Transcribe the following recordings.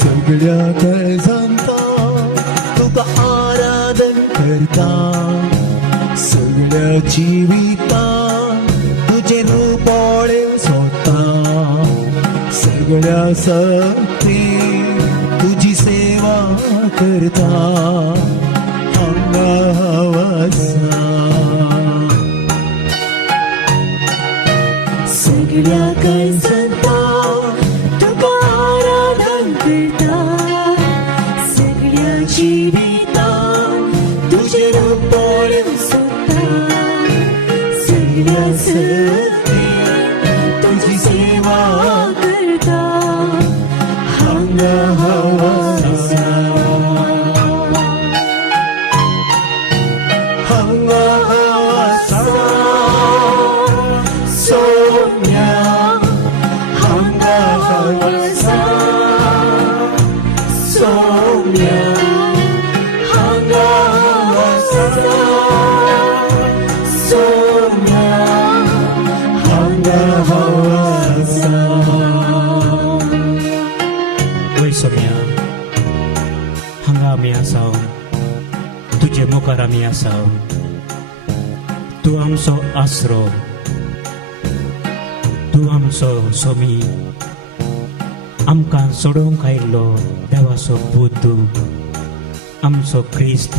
सगळ्या काळजांता तुका आराधन करता सगळ्या जिवितां तुझे रूपोळे सोदता सगळ्या सक्ती तुझी सेवा करता हांगा हवसा सगळ्या काळजांता तुका आराधन करता सगळ्या जिवितां तुझे रूपोळे सोदता सगळ्या सक्ती तुझी सेवा करता हांगा हवसा हांगा हवसा सोम्या हांगा हवसा सोम्या हांगा हवसा सोम्या हांगा हवसा वय सोम्या हांगा आमी आसाव तुजे मुखार आमी आसाव तूं आमचो आसरो तूं आमचो सोमी आमकां सोडूंक आयिल्लो देवाचो पूत आमचो क्रिस्त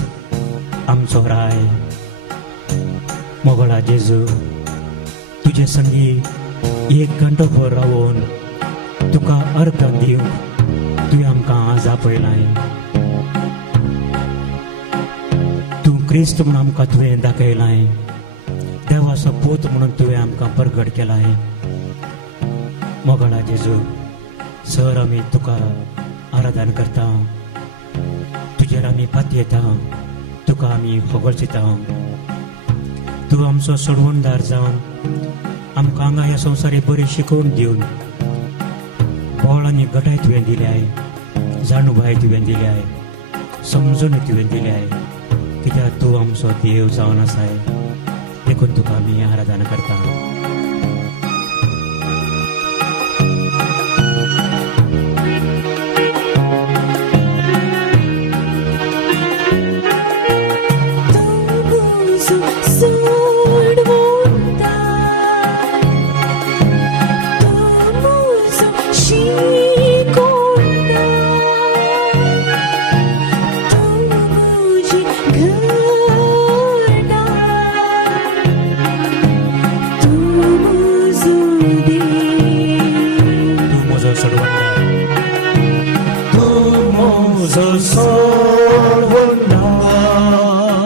आमचो राय मोगळा जेजू तुजे संगी एक घंटो भर रावून तुका अर्घ दिवंक तुवें आमकां आज आपयलाय तूं क्रिस्त म्हणून आमकां तुवें दाखयलाय देवाचो पूत म्हणून तुवें आमकां प्रगट केलाय मोगळा जेजू सर आमी तुका आराधन करता तुजेर आमी पातयेता तुका आमी होगळचिता तूं आमचो सोडवणदार जावन आमकां हांगा ह्या संवसारी बरी शिकोवन दिवन बोळ आनी गटाय तुवें दिल्याय जाणूबाय तुवें दिल्याय समजून तुवें दिल्याय कित्याक तूं आमचो देव जावन आसाय देखून तुका आमी आराधना करता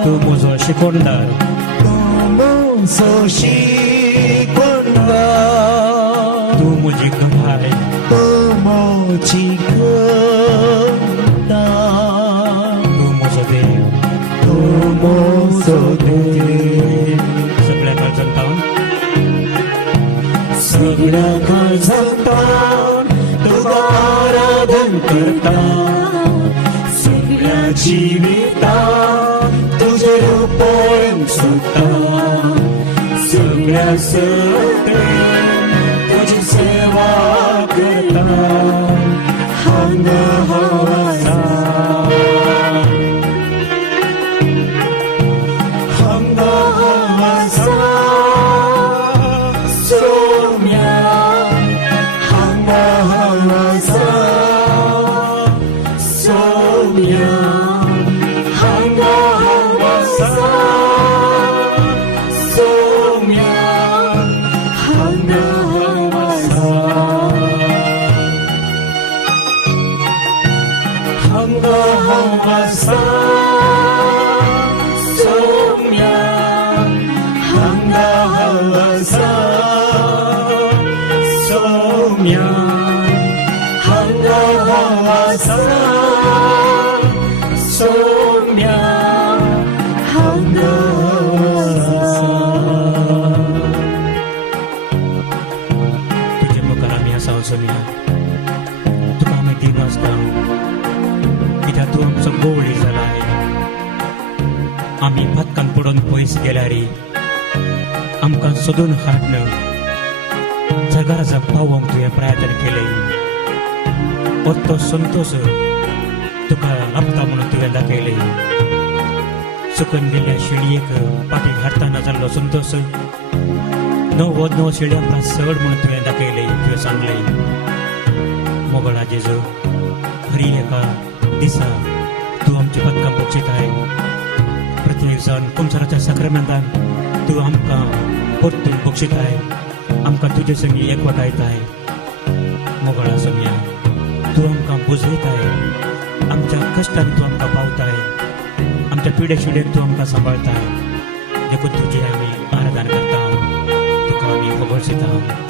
तूं म्हजो शिकोणदार तूं म्हजी गंगाय तूं म्हजो देव सगळ्या काळजांत सगळ्या काळजांत तुका आराधन करता सगळ्या जिवितां तुझे रूपोळे सोदता सगळ्या सक्तीन तुझी सेवा करता हांगा हवसा हांगा हवसा सोम्या हांगा हवसा सोम्या हांगा हवसा सोम्या हांगा सौम्या हांगासा सौम्या हांगासा तुझे मुखार आमी आसा सोम्या तुका आमी दिन आसता कित्याक तूं आमचो गोवळी जालाय आमी पदकान पडून पयस गेल्यार आमकां सोदून हाडन जगाराचा पावोंक तुवें प्रयत्न केले तो संतोष तुका लाभता म्हणून तुवें दाखयले सुकून गेल्ल्या शिडयेक पाटीक हाडटाना जाल्लो संतोष णव शिड्या आमकां चड म्हणून तुवें दाखयले तुवें सांगले मोगळा जेजू हरी एका दिसा तूं आमच्या पदकां बक्षिताय प्रत्येक जाण कुंसाराच्या सक्रामेंतान तूं आमकां परतून बक्षिताय आमकां तुजे संगी एकवटायताय मोगळा सोम्या तूं आमकां बुजयताय आमच्या कश्टांनी तूं आमकां पावताय आमच्या पिढे शिडेक तूं आमकां सांबाळताय देखून तुजी आमी आराधना करता तुका आमी खबरसिता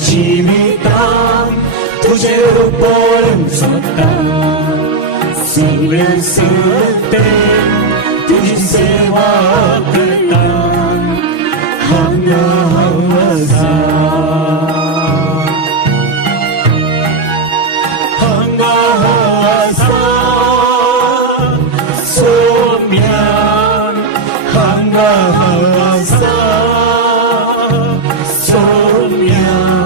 जिवितां तुझे पळोवन सोदता सगळ्या सत्तेन तुजी सेवा करता हांगा हांव आसा हांगा हांव आसा सौम्या हांगा हांव आसा सौम्या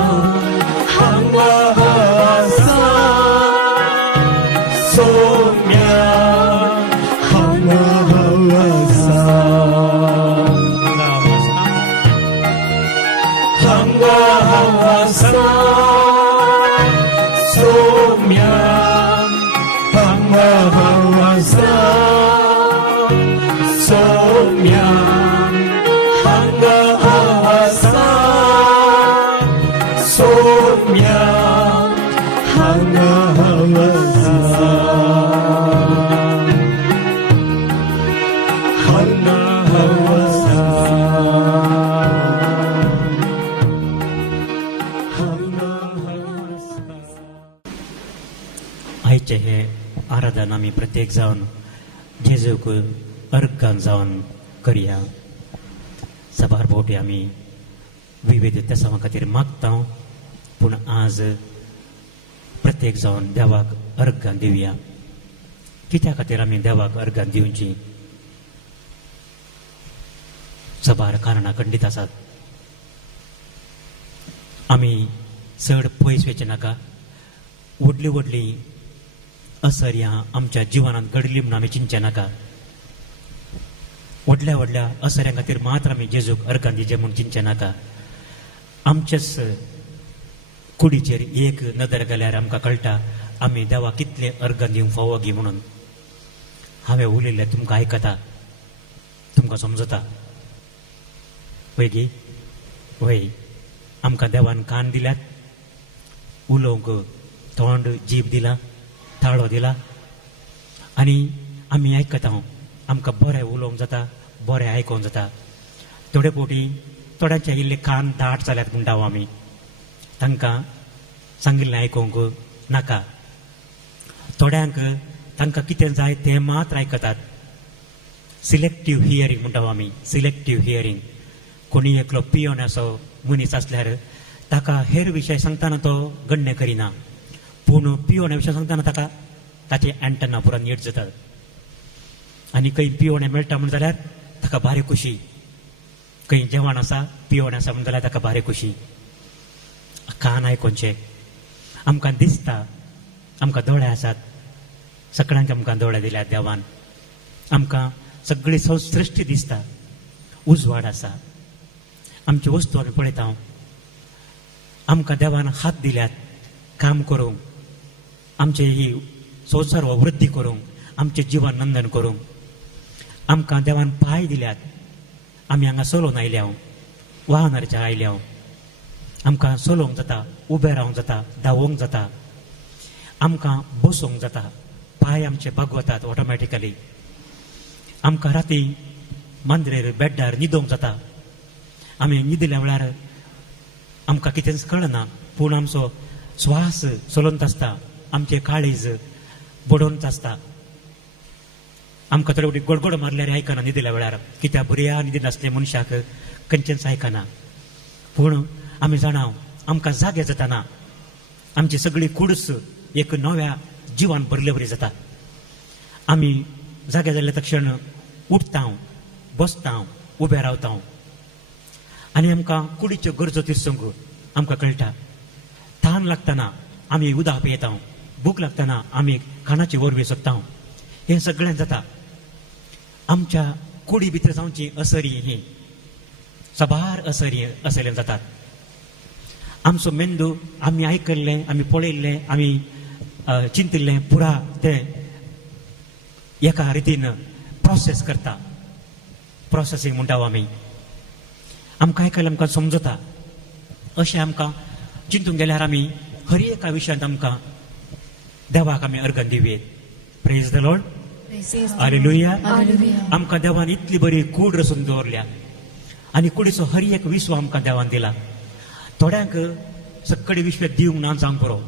आयचे हे आराधन आमी प्रत्येक जावन जेजूक अर्गान जावन करया सबार भोवटी आमी विविध तेसावा खातीर मागता पूण आज प्रत्येक जावन देवाक अर्गान दिवया कित्या खातीर आमी देवाक अर्गान दिवची सबार कारणां खंडीत आसात आमी चड पयस वचचे नाका व्हडली व्हडली असर्यां आमच्या जिवनांत घडली म्हणून आमी चिंतचे नाका व्हडल्या व्हडल्या असर्यां खातीर मात्र आमी जेजूक अर्गान दिवचे म्हूण चिंतचे नाका आमच्याच कुडीचेर एक नदर गेल्यार आमकां कळटा आमी देवा कितले अर्गान दिवंक फावो गी म्हणून हांवें उलयल्लें तुमकां आयकता तुमकां समजता वय गी वय आमकां देवान कान दिल्यात उलोवंक तोंड जीब दिला ताळो दिला आनी आमी आयकता आमकां बरें उलोवंक जाता बरें आयकोंक जाता थोडे फावटी थोड्यांचे इल्ले कान दाट जाल्यात म्हणटा आमी तांकां सांगिल्लें आयकोंक नाका थोड्यांक तांकां कितें जाय तें मात्र आयकतात. सिलेक्टिव्ह हियरींग म्हणटा आमी, सिलेक्टिव्ह हियरींग. कोणी एकलो पियोन असो मनीस आसल्यार ताका हेर विशय सांगतना तो गण्य करिना, पूण पियोण्या विशय सांगतना ताका ताचे एंटना पुरा नीट जातात. आनी खंय पियोणें मेळटा म्हण जाल्यार ताका भारी खुशी. खंय जेवण आसा पियोण आसा म्हण जाल्यार ताका भारी खुशी. कान आयकोनचें. आमकां दिसता आमकां दोळे आसात, सगळ्यांक आमकां दोळे दिल्यात देवान. आमकां सगळी सृश्टी दिसता, उजवाड आसा, आमच्यो वस्तू आमी पळयता. आमकां देवान हात दिल्यात काम करूंक, आमचे ही संवसार वृद्धी करूंक, आमचें जिवन नंदन करूंक. आमकां देवान पांय दिल्यात, आमी हांगा चलोवन आयल्या, वाहनाचेर आयल्या. आमकां चलोवंक जाता, उबें रावंक जाता, धांवोंक जाता, आमकां बसोवंक जाता, पांय आमचे बागवतात ऑटोमॅटिकली. आमकां राती मांद्रेर बेड्डार न्हिदोवंक जाता. आमी न्हिदल्या वेळार आमकां कितेंच कळना, पूण आमचो स्वास चलत आसता, आमचें काळीज बडोवंत आसता. आमकां थोडे फावटी गडगड मारल्यार आयकना न्हिदल्या वेळार, कित्याक बऱ्या न्हिदीन आसले मनशाक खंयचेंच आयकना. पूण आमी जाणाव आमकां जागे जाताना आमची सगळी कुडस एक नव्या जिवान भरले बरी जाता. आमी जागे जाल्ल्या तक्षण उठता, बसता, उबें रावता, आनी आमकां कुडीच्यो गरजो तिरसोंक आमकां कळटा. तान लागतना आमी उदक पियेता, भूक लागतना आमी खाणाची वरवीं सोदता. हें सगळें जाता. आमच्या कुडी भितर जावची असरी ही सबार असरी असलें जातात. आमचो मेंदू आमी आयकल्लें, आमी पळयल्लें, आमी चिंतिल्लें पुरा तें एका रितीन प्रोसेस करता. प्रोसेसींग म्हणटा आमी. आमकां आयकल्यार आमकां समजता. अशें आमकां चिंतून गेल्यार आमी हर एका विशयांत आमकां देवाक आमी अर्घन दिवये. Praise the Lord. हालेलुया. आमकां देवान इतली बरी कूड रचून दवरल्या, आनी कुडीचो हर एक विश्व आमकां देवान दिला. थोड्यांक सगळे विश्व दिवंक ना जावंक पुरो.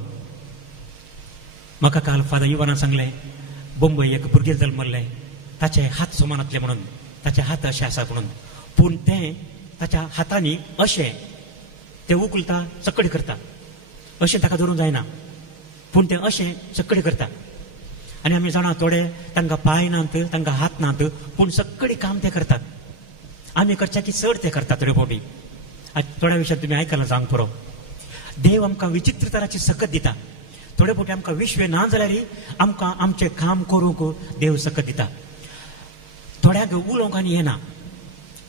म्हाका काल फादर युवानान सांगलें, बंबई एक भुरगें जल्मल्लें, ताचे हात समान म्हणून, ताचे हात अशे आसा म्हणून, पूण तें ताच्या हातांनी अशें तें उखलता, सकडी करता. अशें ताका धरूंक जायना, पूण तें अशें सकडी करता. आनी आमी जाणा थोडे तांकां पांय नात, तांकां हात नात, पूण सगळी काम ते करतात. आमी करच्या की चड ते करतात थोडे फावटी. थोड्या विशयात तुमी आयकलां जावंक पुरो. देव आमकां विचित्र तराची सकत दिता. थोडे फावटी आमकां विश्व ना जाल्यारय आमकां आमचें काम करूंक देव सकत दिता. थोड्यांक उलोवंक आनी येना,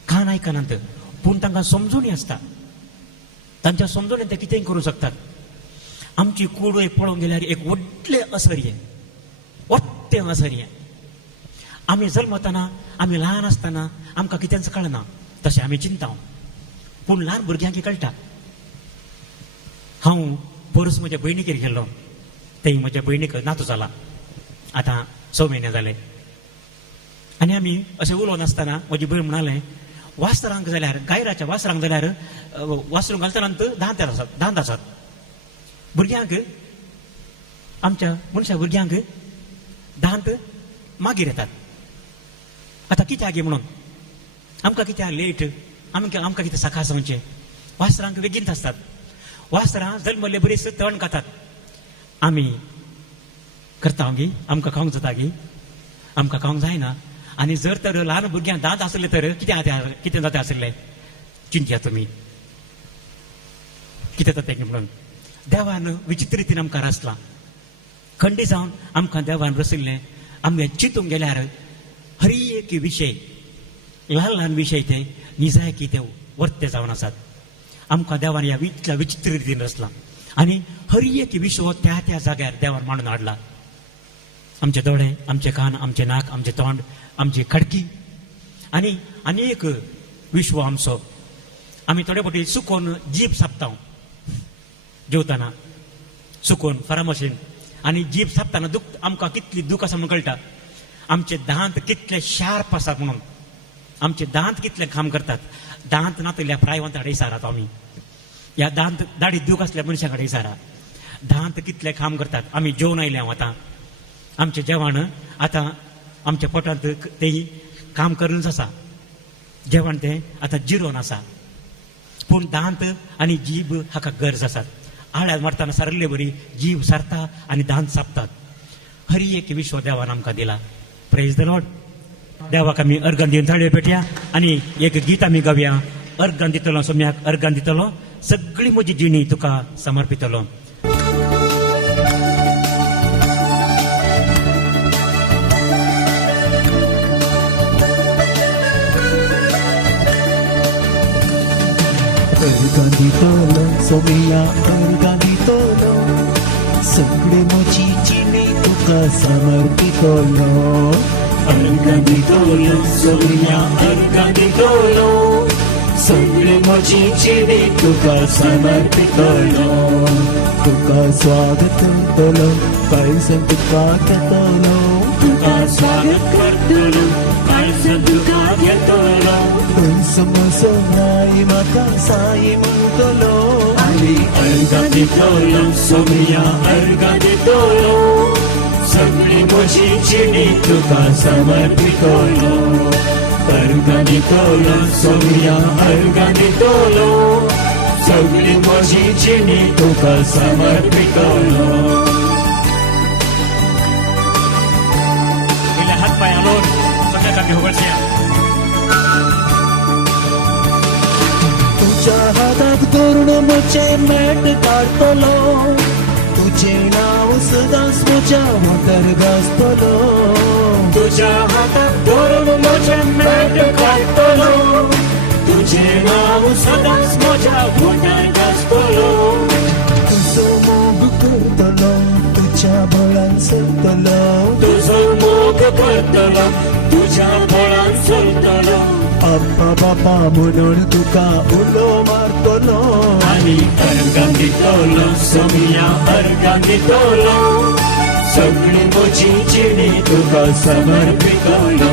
कान आयकनात, पूण तांकां समजून आसता. तांच्या समजून ते कितेंय करूंक शकतात. आमची कूड पळोवंक गेल्यार एक व्हडले असरये, वट्टे असरये. आमी जल्मतना, आमी ल्हान आसतना आमकां कितेंच कळना, तशें आमी चिंता, पूण ल्हान भुरग्यांक कळटा. हांव परस म्हज्या भयणीगेर गेल्लो. थंय म्हज्या भयणीक नातू जाला, आतां 6 म्हयने जाले. आनी आमी अशें उलोवन आसतना म्हजी भयण म्हणालें, वासरांक जाल्यार, गायराच्या वासरांक जाल्यार वासरूंक घालतना दांत आसात. भुरग्यांक, आमच्या मनशा भुरग्यांक दांत मागीर येतात. आतां कित्याक गे म्हणून, आमकां कित्याक लेट, आमकां कितें सकाळ जावचें. वासरांक बेगीन आसतात. वासरां जल्मले बरीच तण खातात. आमी करता गी, आमकां खावंक जाता गी, आमकां खावंक जायना. आनी जर तर ल्हान भुरग्यांक दांत आसले तर कितें जाता आसलें, चिंतया तुमी कितें जाता म्हणून. देवान विचित्र रितीन आमकां रचलां. खंडी जावन आमकां देवान रचयल्लें. आमी चिंतूंक गेल्यार हर एक विशय, ल्हान ल्हान विशय ते निजायकी ते वर्ते जावन आसात. आमकां देवान ह्या इतल्या विचित्र रितीन रचलां. आनी हर एक विश्व त्या त्या जाग्यार देवान मांडून हाडला. आमचे दोळे, आमचे कान, आमचे नाक, आमचे तोंड, आमची खडकी, आनी आनीक विश्व आमचो. आमी थोडे फावटी चुकोवन जीब सापता जेवतना, चुकोवन फार्मासीन, आनी जीब सापतना आमकां कितली दूख आसा म्हणून कळटा. आमचे दांत कितले शार्प आसात म्हणून, आमचे दांत कितले काम करतात. दांत नातल्या प्रायवंताकडे इसारात आमी. ह्या दांत दाडी दूख आसल्या मनशा कडेन इसारा, दांत कितले काम करतात. आमी जेवन आयले हांव आतां, आमचे जेवण आता आमच्या पोटांत ते काम करूनच आसा जेवण ते आता जिरोन आसा पूण दांत आनी जीब हाका गरज आसात आळ्यात मारतना सारले बरी जीब सारता आनी दांत सापतात हरी एक विश्व देवान आमकां दिला प्रेज द लॉर्ड देवाक आमी अर्गान दिवन थाळयो पेटया आनी एक गीत आमी गावया अर्गान दितलो सोम्याक अर्गान दितलो सगळी म्हजी जिणी तुका समर्पितलो अर्गांदितलो सोमिया अर्गांदितलो सगळे म्हजी जिणी तुका समर्पितलो अर्गांदितलो सोमिया अर्गांदितलो सगळे म्हजी जिणी तुका समर्पितलो तुका स्वागत करतलो काळजान तुका घेतलो तुका स्वागत करतलो काळजान तुका घेतलो समसो नाई म्हाका साई म्हणटलो आनी अर्गांदितलो सोमिया अर्गांदितलो सगळी म्हजी जिणी तुका समर्पितलो अर्गांदितलो सोमिया अर्गांदितलो सगळी म्हजी जिणी तुका समर्पितलो हात पाय आलोन सगळ्याक आमी होगळशया तुझ्या हातात धरून म्हजे मेट काढतलो तुझे नाव सदांच म्हज्या मोटर घासतलो तुझ्या हातात धरून म्हजे मेट काढतलो तुझे नाव सदांच म्हज्या मोटर घासतलो तुजो मोग करतलो तुझ्या बळान चलतलो तुजो मोग करतलो तुझ्या बळान चलतलो अप्पा बापा म्हणून तुका उलो मारतलो आनी अर्गांदितलो सोमिया अर्गांदितलो सगळी म्हजी जिणी तुका समर्पितलो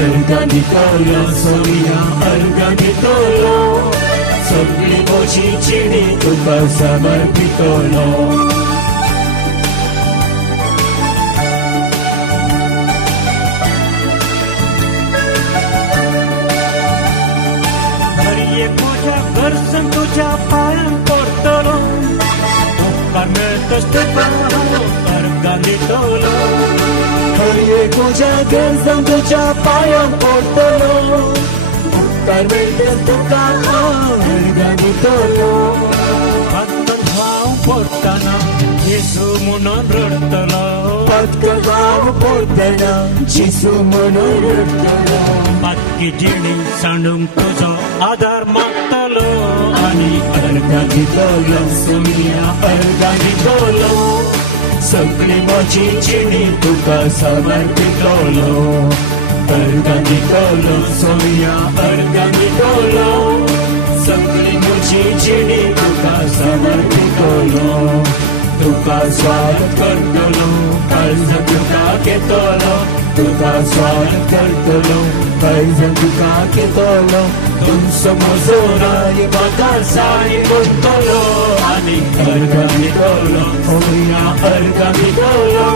अर्गांदितलो सोमिया अर्गांदितलो सगळी म्हजी जिणी तुका समर्पितलो दर्शन तुझ्या पायां पडतलो उपकार मेळटस तुका अर्गांदितलो हर एक तुझ्या गरजां तुझ्या पायां पडटलो उपकार मेळटस तुका अर्गांदितलो पातळ भाव पडटना येसू म्हणून रडतलो पातळ भाव पडटना जेसू म्हणून रडतलो बातकी जिणी सांडूंक तुजो आदार मागतलो आनी अर्गांदितलो सोमिया अर्गांदितलो सगळी म्हजी जिणी तुका समर्पितलो अर्गांदितलो सोमिया अर्गांदितलो सगळी म्हजी जिणी तुका समर्पितलो तुका स्वागत करतलो काळजान तुका घेतलो तुका स्वागत करतलो काळजान तुका घेतलो तुमचो म्हजो राय म्हाका साई म्हणटलो आनी अर्गांदितलो सोमिया अर्गांदितलो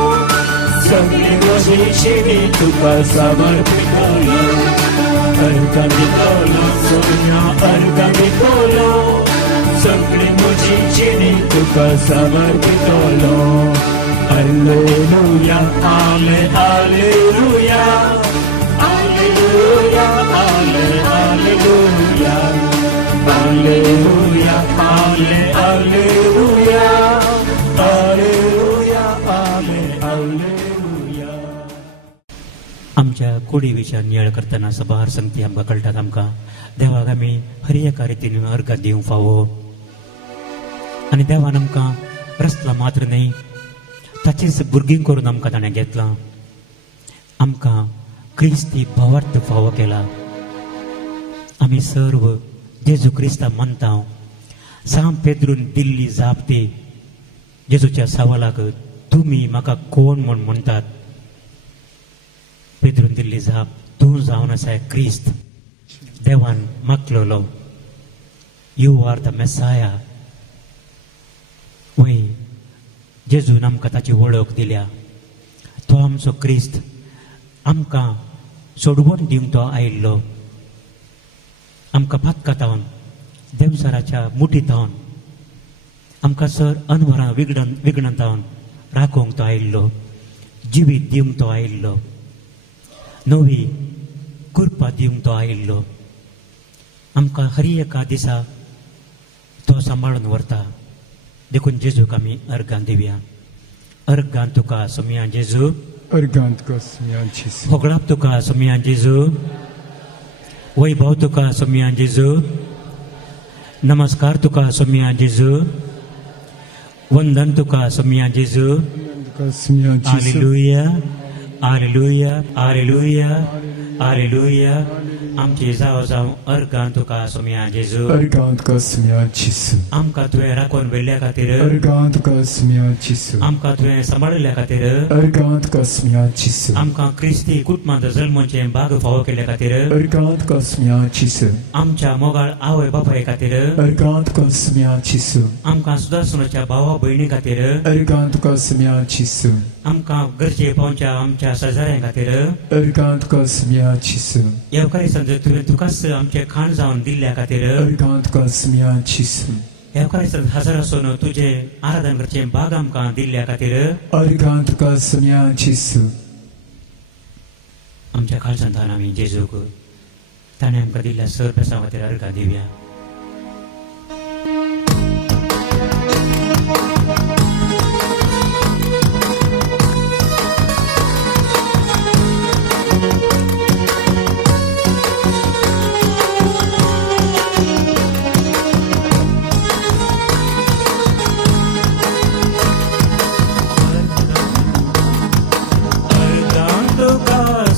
सगळी म्हजी जिणी तुका समर्पितलो अर्गांदितलो सोमिया अर्गांदितलो सगळी म्हजी जिणी तुका समर्पितलो Alleluia, alle, alleluia, alleluia, alle, alleluia, alleluia, alle, alleluia, alleluia, alle, alleluia. आमच्या कोडी विशयान नियाळ करतना सभार संगती आमकां कळटात आमकां देवाक आमी हर एका रितीन अर्घ दिवंक फावो आनी देवान आमकां रस्तला मात्र न्ही ताचीच भुरगीं करून आमकां ताणें घेतलां आमकां क्रिस्ती भावार्थ फावो केला आमी सर्व जेजू क्रिस्ता मानता साम पेद्रून दिल्ली जाप ती जेजूच्या सवालाक तुमी म्हाका कोण म्हूण म्हणटात पेद्रून दिल्ली जाप तूं जावन आसा क्रिस्त देवान मागलेलो यू आर द मेसाया वय जेजून आमकां ताची वळख दिल्या तो आमचो क्रिस्त आमकां सोडवून दिवंक तो आयिल्लो. आमकां पातकातावन देवसराच्या मुठीतावन आमकां सर अनवरां विघ्नतावन राखोवंक तो आयिल्लो. जिवीत दिवंक तो आयिल्लो. नवी कृपा दिवंक तो आयिल्लो. आमकां हर एका दिसा तो सांबाळून व्हरता. देखून जेजूक आमी अर्गां दिवया. अर्गां तुका सोमया जेजू. अर्गां तुका सोमया जेजू. होगळाप तुका सोमया जेजू. वैभव तुका सोमया जेजू. नमस्कार तुका सोमया जेजू. वंदन तुका सोमया जेजू. तुका सोमया जेजू. Hallelujah hallelujah hallelujah hallelujah. आमची जावं जावं अर्गां तुका सोमया जेजू. अर्गां तुका सोमया जेजू. आमकां तुवें राखून व्हेल्ल्या खातीर. अर्गां तुका सोमया जेजू. आमकां तुवें सांबाळिल्ल्या खातीर. अर्गां तुका सोमया जेजू. आमकां क्रिस्ती कुटुंबांत जल्माचें भाग फावो केल्ल्या खातीर. अर्गां तुका सोमया जेजू. आमच्या मोगाळ आवय बापाय खातीर. अर्गां तुका सोमया जेजू. आमकां सुदारसनाच्या भावा भयणी खातीर. अर्गां तुका सोमया जेजू. आमकां गरजे पावच्या आमच्या शेजाऱ्यां खातीर. अर्गां तुका सोमया जेजू. येवकारी संज तुवें तुकाच आमचें खाण जावन दिल्ल्या खातीर. अर्गां तुका सोमया जेजू. येवकारी संज हजार आसून तुजें आराधन करचें भाग आमकां दिल्ल्या खातीर. अर्गां तुका सोमया जेजू. आमच्या खालसांतान आमी जेजूक ताणें आमकां दिल्ल्या सर पेसा खातीर अर्गां दिवया.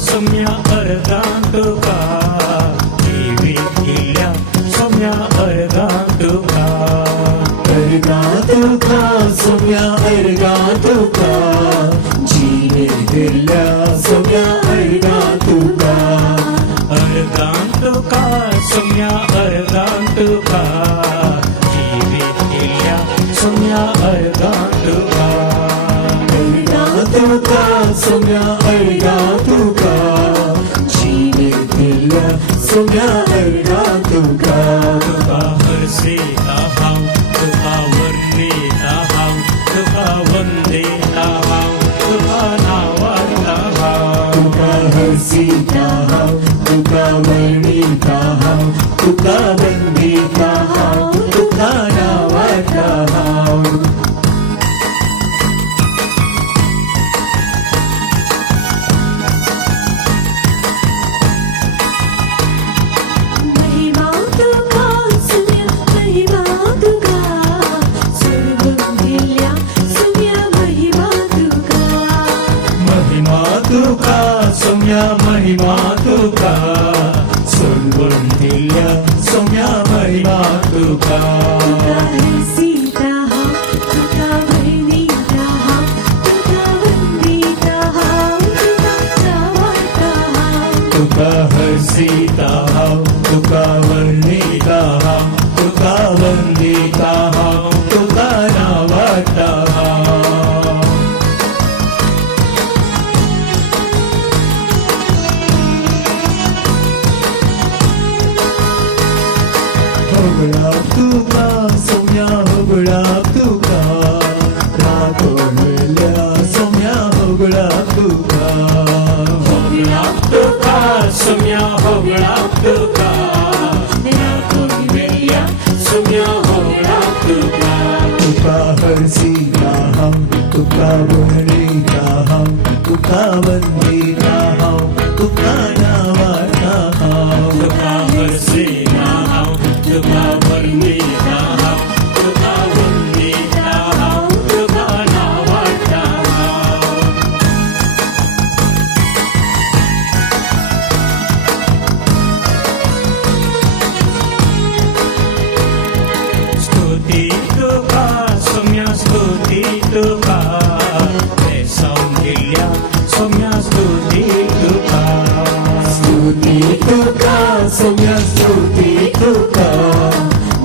सोम्या अर्गां तुका जिवीत दिल्या. सोम्या अर्गां तुका. अर्गां तुका सोमया अर्गां तुका जिवीत दिल्या. सोमया अर्गां तुका. अर्गां तुका सोम्या अर्गां तुका जिवीत दिल्या. सोम्या अर्गां तुका. अर्गां तुका सोमया अर्गां तुका जिवीत दिल्या. सोमया अर्गां तुका. तुका हरसेता हांव. तुका वर्णेता हांव. तुका वंदेता हांव. तुका नावारता हांव. तुका हरसीता हांव. तुका वर्णिता हांव. तुका वंदिता हांव. तुका नावारता हांव. महिमा तुका सोम्या महिमा तुका. स्वर्गम दिल्या सोम्या महिमा तुका. महिमा तुका सोम्या महिमा तुका. सोडवून दिल्या सोम्या महिमा तुका. तुका हरसीता हांव. तुका वर्णिता हांव. तुका वंदिता हांव. तुका नावारता हांव. तुका हरसीता हांव. तुका वर्णिता हांव. तुका वंदिता हांव. तुका नावारता हांव. होगळाप तुका सोमया होगळाप तुका. राखोण व्हेल्ल्या सोमया होगळाप तुका. होगळाप तुका सोम्या होगळाप तुका. राखून व्हेल्ल्या सोम्या होगळाप तुका. तुका हरसीता हांव. तुका वर्णिता हांव. तुका वंदिता हांव. तुका नावारता हांव. तुका हरसेता हांव. तुका वर्णिता हांव. तुका वंदिता हांव. तुका नावारता हांव. स्तुती तुका सोम्या स्तुती तुका. पेसावन दिल्या सोम्या स्तुती तुका. स्तुती तुका सोमया स्तुती तुका.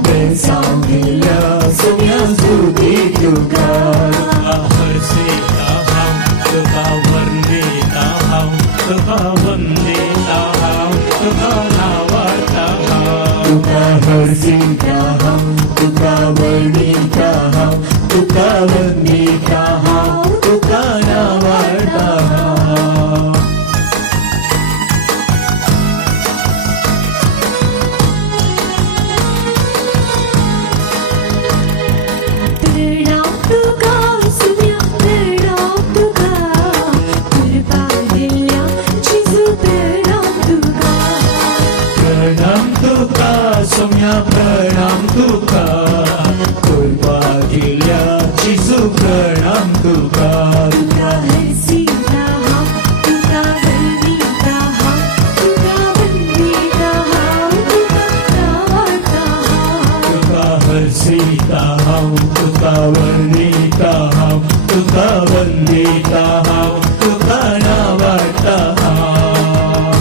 बेसांव दिल्या सोमया स्तुती तुका. तुका हरसेता हांव. तुका वर्ण वंदिता हांव तुका नावाडटा हांव तुका हरसिता हांव तुका वर्णिता हांव तुका वंदिता हांव तुका नावाडटा हांव प्रणाम तुका सुन्या प्रणाम तुका कृपा दिल्या जेजू प्रणाम तुका प्रणाम तुका सोम्या प्रणाम तुका कृपा दिल्या जेजू प्रणाम तुका तुका हरसिता हांव तुका वर्णिता हांव तुका वंदिता हांव तुका नावाडटा हांव तुका हरसिता हांव तुका वर्णिता हांव तुका वंदिता हांव तुका नावाडटा हांव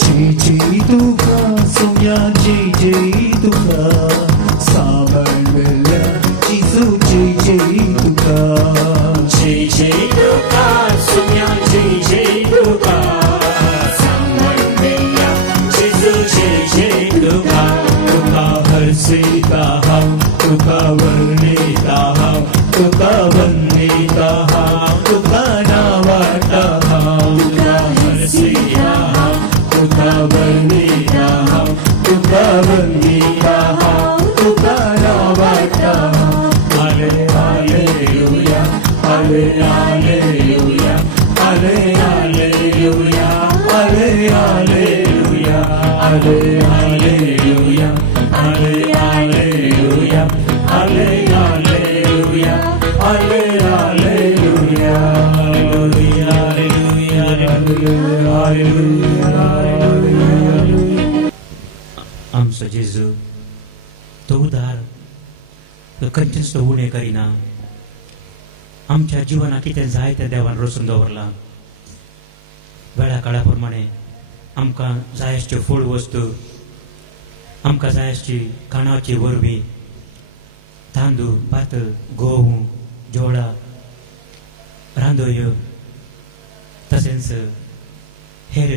जय जय तुका सोम्या जय जय तुका सावण वेल्या जेजू जय जय तुका जय जय तुका सुम्या जय जय तुका सांगण वेल्या जेजू जय जय तुका तुका हरसिता हांव तुका वर्णिता हांव तुका वंदिता हांव तुका नावाडटा हांव तुका हरसिता हांव तुका वर्णिता हांव तुका वंदिता हांव तुका नावाडटा हाले हालेलुया हाले हालेलुया हाले हालेलुया हाले हालेलुया हाले हालेलुया हाले हालेलुया हाले हालेलुया हाले हालेलुया हालेलुया हालेलुया हालेलुया आमचो जेजू तो उदार तो खंयचेच तो उणें करिना आमच्या जिवनात कितें जाय तें देवान रचून दवरला वेळा काळा प्रमाणे आमकां जाय आसच्यो फूड वस्तू आमकां जाय आसची खाणाची वरवीं तांदूळ भात गहू जोळा रांदोयो तशेंच हेर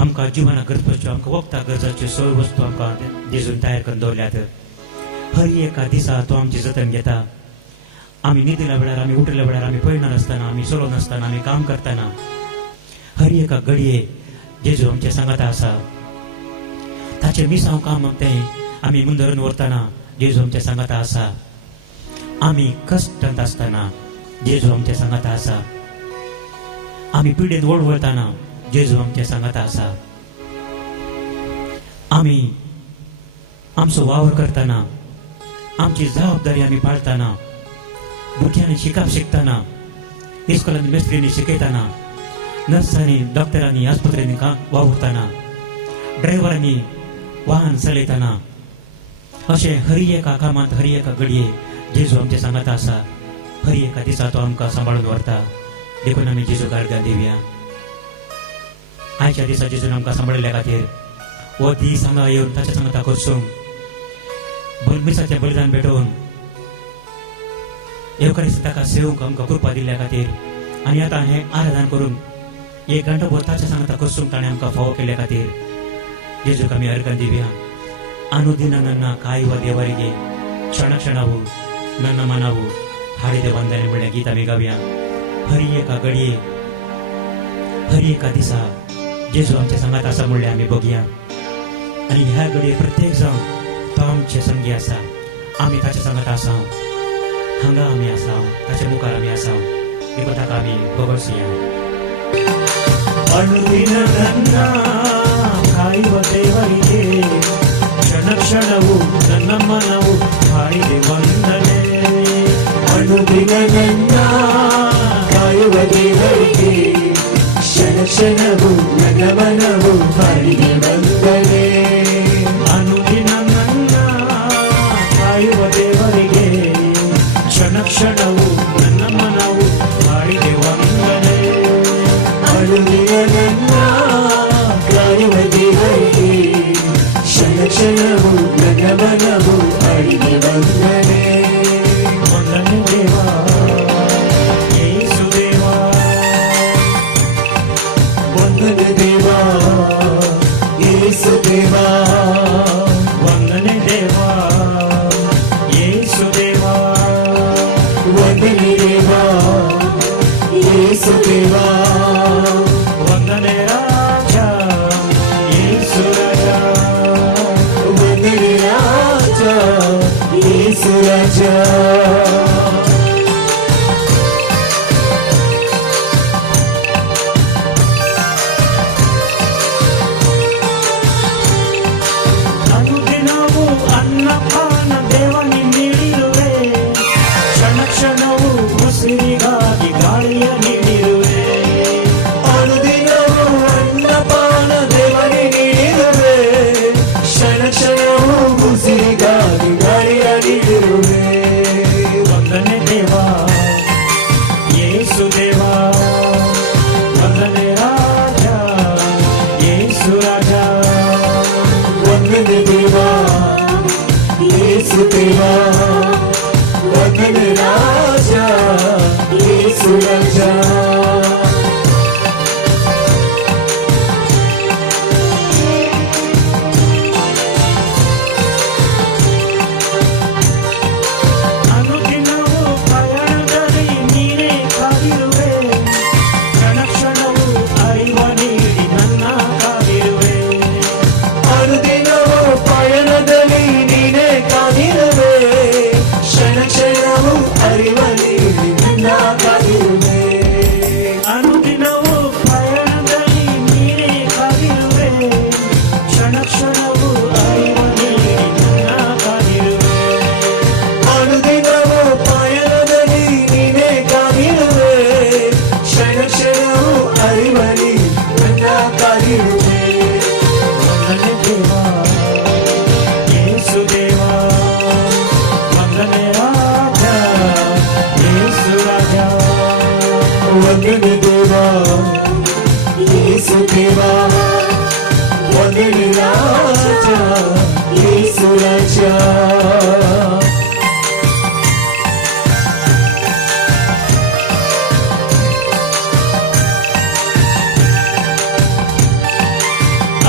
आमकां जिवनाक गरजेच्यो आमकां वखदाक गरजेच्यो सगळ्यो वस्तू आमकां जेजून तयार करून दवरल्यात हर एका दिसा तो आमची जतन घेता आमी न्हिदल्या वेळार आमी उठल्या वेळार आमी पळयना नासतना आमी चलो नासतना आमी काम करतना हर एका घडये जेजू आमच्या सांगाता आसा ताचे मिसांव काम तें आमी मुंदरून व्हरतना जेजू आमच्या सांगाता आसा आमी कश्टांत आसतना जेजू आमच्या सांगाता आसा आमी पिडेंत वड वळताना जेजू आमच्या सांगाता आसा आमी आमचो वावर करतना आमची जबाबदारी आमी पाळतना भुरग्यांनी शिकप शिकतना इस्कोलांनी मेस्त्रींनी शिकयतना नर्सांनी डॉक्टरांनी आस्पत्रेनी वावरतना ड्रायव्हरांनी वाहन चलयतना अशें हर एका कामांत हर एका घडये जेजू आमच्या सांगाता आसा हर एका दिसा तो आमकां सांबाळून व्हरता देखून आमी जेजू गार्गा दिवया आयच्या दिसा जेजून आमकां सांबाळिल्ल्या खातीर हो दीस हांगा येवन ताच्या सांगाता करसूंक मिसाचें बलिदान भेटोवन एवकारिस्त ताका सेवूंक आमकां कृपा दिल्ल्या खातीर आनी आतां हें आराधन करून 1 घंटो भर ताच्या सांगाता करसूंक ताणें आमकां फावो केल्ल्या खातीर जेजूक आमी अर्घन दिवया ಅನುದಿನ ನನ್ನ ಕಾಯುವ ದೇವರಿಗೆ ಕ್ಷಣ ಕ್ಷಣವು ನನ್ನ ಮನವು ಹಾಡಿದ ವಂದನೆ ಬೆಳೆ ಗೀತ ಮೇಗಾವ್ಯ हरी एका घडये हरी एका दिसा जेजू आमच्या संगात आसा म्हणले आमी बघया आणि ह्या घडये प्रत्येक जाण तो आमचे संगी आसा आमी ताच्या संगात आसा हांगा आमी आसा ताच्या मुखार आमी आसा देखून ताका आमी बगळसया अनुदिन ನನ್ನ ಕಾಯುವ ದೇವರಿಗೆ ಕ್ಷಣ ಕ್ಷಣವು ನನ್ನ ಮನವು ಹಾಡಿದೆ ವಂದನೆ अनुदिन ನನ್ನ ಕಾಯುವ ದೇವರಿಗೆ ಕ್ಷಣ ಕ್ಷಣವು ನನ್ನ ಮನವು ಹಾಡಿದೆ ವಂದನೆ ಅನುದಿನ ನನ್ನ ಕಾಯುವ ದೇವರಿಗೆ ಕ್ಷಣ ಕ್ಷಣವು ನನ್ನ ಮನವು ಹಾಡಿದೆ ವಂದನೆ अनुदिन ನನ್ನ ಕಾಯುವ ದೇವರಿಗೆ ಕ್ಷಣ ಕ್ಷಣವು ನನ್ನ ಮನವು ಹಾಡಿದೆ ವಂದನೆ ವಂದನೆ ದೇವಾ ಯೇಸು ಯೇಸು ದೇವಾ ವಂದನೆ ರಾಜ ಯೇಸು ರಾಜ ವಂದನೆ ರಾಜ ಯೇಸು ರಾಜ ಅನುದಿನವೂ ಅನ್ನಪಾನ ದೇವನಿ ನೀಡಿರುವೆ ಕ್ಷಣ ಕ್ಷಣವೂ ಉಸಿರಿಗಾಗಿ ಗಾಳಿಯ ನೀಡಿರುವೆ ಅನುದಿನವೂ ಅನ್ನಪಾನ ದೇವನೇ ನೀಡಿರುವೆ ಕ್ಷಣ ಕ್ಷಣವೂ ಉಸಿರಿಗಾಗಿ ಗಾಳಿಯ ನೀಡಿರುವೆ ವಂದನೆ ದೇವಾ ಯೇಸು ದೇವಾ ವಂದನೆ ರಾಜ ಯೇಸು ರಾಜ ವಂದನೆ ದೇವಾ ಯೇಸು ದೇವಾ ವಂದನೆ ರಾಜ ಯೇಸು ರಾಜ ಅನುದಿನವೂ ಪಯಣದಲ್ಲಿ ನೀನೇ ಕಾದಿರುವೆ ಕ್ಷಣ ಕ್ಷಣವೂ ಅರಿವ ನೀಡಿ ನನ್ನ ಕಾದಿರುವೆ ಅನುದಿನವೂ ಪಯಣದಲ್ಲಿ ನೀನೇ ಕಾದಿರುವೆ ಕ್ಷಣ ಕ್ಷಣವೂ ಅರಿವ ನೀಡಿ ನನ್ನ ಕಾದಿರುವೆ ಅನುದಿನವೂ ಪಯಣದಲ್ಲಿ ನೀನೇ ಕಾದಿರುವೆ ಕ್ಷಣ ಕ್ಷಣವೂ ಅರಿವ ನೀಡಿ ನನ್ನ ಕಾದಿರುವೆ ಅನುದಿನವೂ ಪಯಣದಲ್ಲಿ ನೀನೇ ಕಾದಿರುವೆ ಕ್ಷಣ ಕ್ಷಣವೂ ಅರಿವ ನೀಡಿ ನನ್ನ ಕಾದಿರುವೆ ವಂದನೆ ದೇವಾ ಯೇಸು ದೇವಾ ವಂದನೆ ರಾಜ ಯೇಸು ರಾಜ ವಂದನೆ ದೇವಾ ಯೇಸು ದೇವಾ ವಂದನೆ ರಾಜ ಯೇಸು ರಾಜ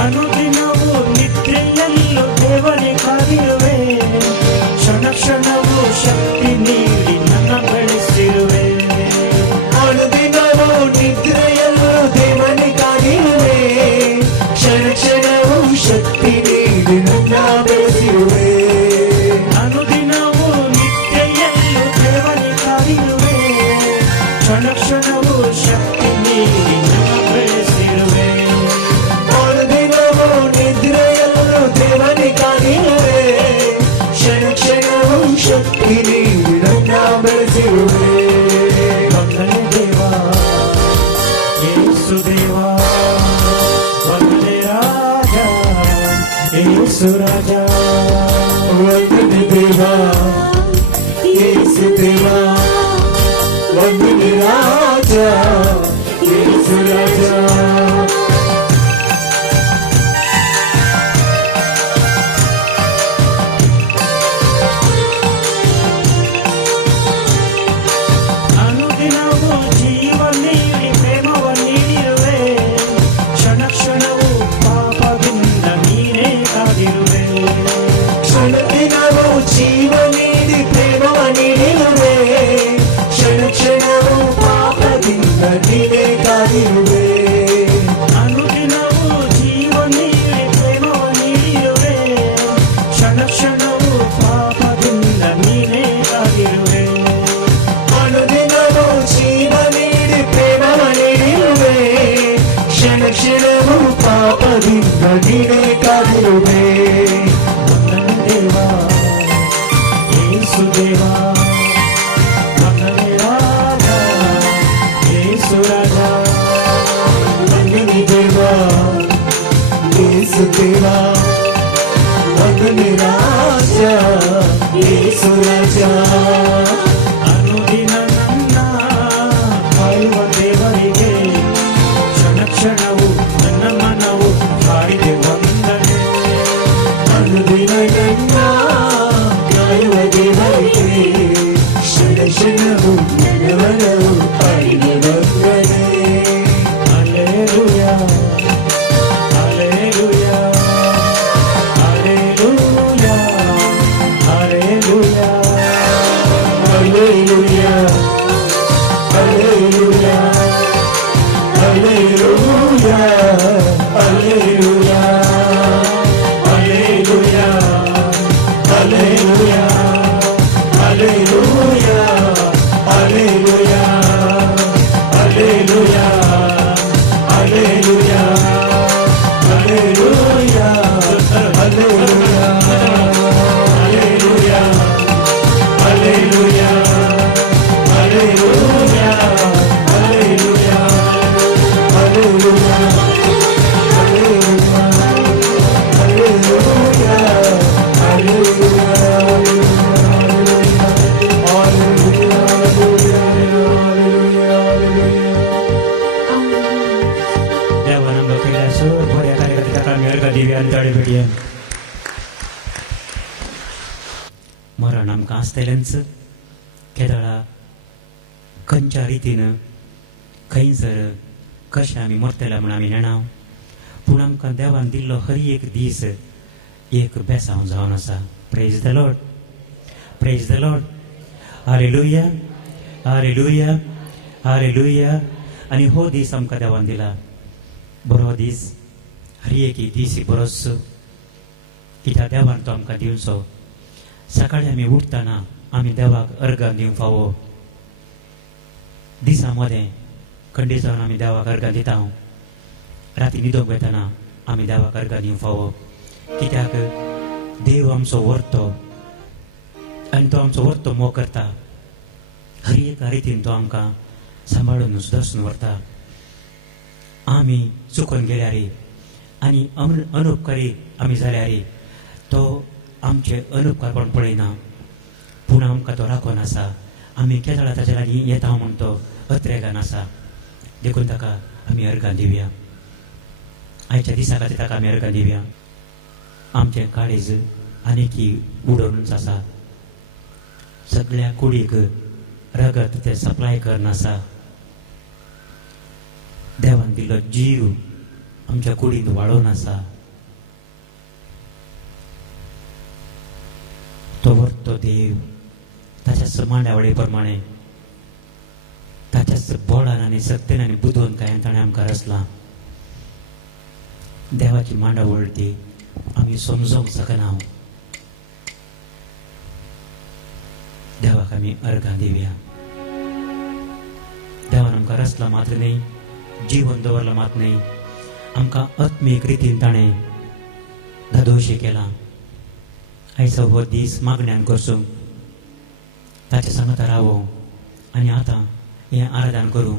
ಅನುದಿನವೂ ನಿದ್ರೆಯಲ್ಲೂ ದೇವನೇ ಕಾದಿರುವೆ ಕ್ಷಣ ಕ್ಷಣವೂ ಶಕ್ತಿ ನೀಡಿ ನನ್ನ ಬೆಳೆಸಿರುವೆ ಅನುದಿನವೂ ನಿದ್ರೆಯಲ್ಲೂ ದೇವನೇ ಕಾದಿರುವೆ ಕ್ಷಣ ಕ್ಷಣವೂ ಶಕ್ತಿ ನೀಡಿ ನನ್ನ ಬೆಳೆಸಿರುವೆ ಅನುದಿನವೂ ನಿದ್ರೆಯಲ್ಲೂ ದೇವನೇ ಕಾದಿರುವೆ ಕ್ಷಣ ಕ್ಷಣವೂ ಶಕ್ತಿ ನೀಡಿ ನನ್ನ ಬೆಳೆಸಿರುವೆ ಅನುದಿನವೂ ನಿದ್ರೆಯಲ್ಲೂ ದೇವನೇ ಕಾದಿರುವೆ ಕ್ಷಣ ಕ್ಷಣವೂ ಶಕ್ತಿ ನೀಡಿ ನನ್ನ ಬೆಳೆಸಿರುವೆ ವಂದನೆ ದೇವಾ ಯೇಸು ದೇವಾ ವಂದನೆ ರಾಜ ಯೇಸು ರಾಜ ವಂದನೆ ದೇವಾ ಯೇಸು ದೇವಾ ವಂದನೆ ರಾಜ ಯೇಸು ರಾಜ ಅನುದಿನವೂ ಜೀವ ನೀಡಿ ಪ್ರೇಮವ ನೀಡಿರುವೆ ಕ್ಷಣ ಕ್ಷಣವೂ ಪಾಪದಿಂದ ನೀನೇ ಕಾದಿರುವೆ ಕ್ಷಣ ದಿನವೂ ಜೀವ ನೀಡಿ ಪ್ರೇಮವ ನೀಡಿರುವೆ ಕ್ಷಣ ಕ್ಷಣವೂ ಪಾಪದಿಂದ ನೀನೇ ಕಾದಿರುವೆ ಅನುದಿನವೂ ಜೀವ ನೀಡಿ ಪ್ರೇಮವ ನೀಡಿರುವೆ ಕ್ಷಣ ಕ್ಷಣವೂ ಪಾಪದಿಂದ ನೀನೇ ಕಾದಿರುವೆ ಅನುದಿನವೂ ಜೀವ ನೀಡಿ ಪ್ರೇಮವ ನೀಡಿರುವೆ ಕ್ಷಣ ಕ್ಷಣವೂ ಪಾಪದಿಂದ ನೀನೇ ಕಾದಿರುವೆ ವಂದನೆ ದೇವಾ ಯೇಸು ದೇವಾ ವಂದನೆ ರಾಜ ಯೇಸು ರಾಜ ವಂದನೆ ದೇವಾ ಯೇಸು ದೇವಾ ವಂದನೆ ರಾಜ ಯೇಸು ರಾಜ ಅನುದಿನ ನನ್ನ ಕಾಯುವ ದೇವರಿಗೆ ಕ್ಷಣ ಕ್ಷಣವೂ ನನ್ನ ಮನವು ಹಾಡಿದೆ ವಂದನೆ ಅನುದಿನ ನನ್ನ ಕಾಯುವ ದೇವರಿಗೆ ಕ್ಷಣ ಕ್ಷಣವೂ ನನ್ನ ಮನವು ಹಾಡಿದೆ ವಂದನೆ ಹಲ್ಲೆಲೂಯಾ ಹಲ್ಲೆಲೂಯಾ ಹಲ್ಲೆಲೂಯಾ ಹಲ್ಲೆಲೂಯಾ देवान ताळी भेटया मरण आमकां आसतलेंच केदळा खंयच्या रितीन खंयसर कशें आमी मरतले म्हूण आमी नेणाव पूण आमकां देवान दिल्लो हर एक दीस एक बेसांव जावन आसा praise the Lord praise the Lord hallelujah hallelujah hallelujah आनी हो दीस आमकां देवान दिला बरो दीस हर एक दीस बरोच कित्याक देवान तो आमकां दिवचो सकाळी आमी उठतना आमी देवाक अर्घां दिवंक फावो दिसा मदें खंडीत जावन आमी देवाक अर्घां दिता राती न्हिदोंक वेतना आमी देवाक अर्घां दिवंक फावो कित्याक देव आमचो व्हरतो आनी तो आमचो व्हरतो मोग करता हर एका रितीन तो आमकां सांबाळून सुदर्शन व्हरता आमी चुकोन गेल्यार आनी अनुपकारी आमी जाल्यार तो आमचे अनुपकारपण पळयना पूण आमकां तो राखोन आसा आमी केदळा ताचे लागीं येता म्हूण तो अत्रेगान आसा देखून ताका आमी अर्घां दिवया आयच्या दिसा खातीर ताका आमी अर्घां दिवया आमचें काळीज आनीकी उडोवनूच आसा सगळ्या कुडीक रगत ते सप्लाय करना आसा देवान दिल्लो जीव आमच्या कुडींत वाडोवन आसा तो व्हरतो देव ताच्याच मांडावळे प्रमाणे ताच्याच बोडान आनी सत्तेन आनी बुदोवन काय ताणें आमकां रचलां देवाची मांडावळ ती आमी समजूंक शकना देवाक आमी अर्घां दिवया देवान आमकां रचला मात्र न्ही जीवन दवरला मात न्ही आमकां आत्मीक रितीन ताणें धादोशी केला आयचो हो दीस मागण्यान करसूंक ताचे सांगात रावो आनी आतां हें आराधन करूं